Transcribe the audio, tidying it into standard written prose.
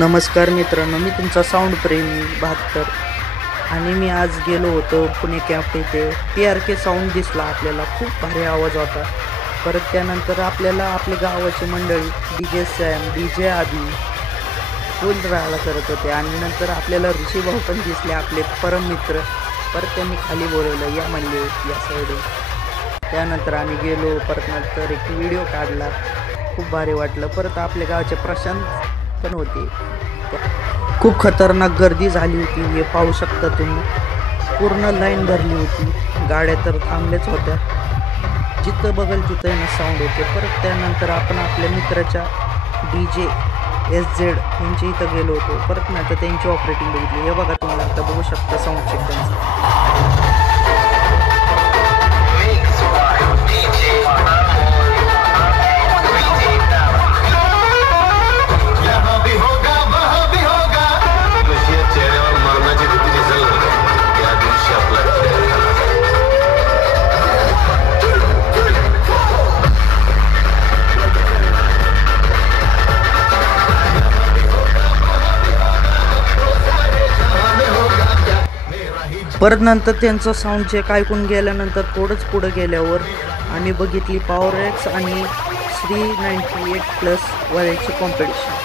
नमस्कार मित्रांनो, मी तुमचा साऊंड प्रेमी 72 आणि मी आज गेलो होतो पुणे कॅम्प इथे. PRK साऊंड दिसला आपल्याला, खूप भारी आवाज होता. परत त्यानंतर आपल्याला आपले गावाची मंडळी DJ सॅम, DJ आदी फुल राहायला करत होते आणि नंतर आपल्याला ऋषी भाऊ पण दिसले, आपले परम मित्र. परत त्यांनी खाली बोलवलं, या म्हणले या साईडून. त्यानंतर आम्ही गेलो. परत नंतर एक व्हिडिओ काढला, खूप भारी वाटलं. परत आपल्या गावाचे प्रशांत पण होते. खूप खतरनाक गर्दी झाली होती, हे पाहू शकता तुम्ही. पूर्ण लाईन भरली होती, गाड्या तर थांबल्याच होत्या. जिथं बघल तिथं ना साऊंड होते. परत त्यानंतर आपण आपल्या मित्राच्या DJ SZ यांच्या इथं गेलो होतो. परत नंतर त्यांची ऑपरेटिंग बघितली. हे बघा, तुम्ही आता बघू शकता साऊंड चेक त्यांचं. परत नंतर त्यांचं साऊंड चेक ऐकून गेल्यानंतर थोडंच पुढं गेल्यावर आम्ही बघितली PowerX आणि श्री 98+ वाल्याची कॉम्पिटिशन.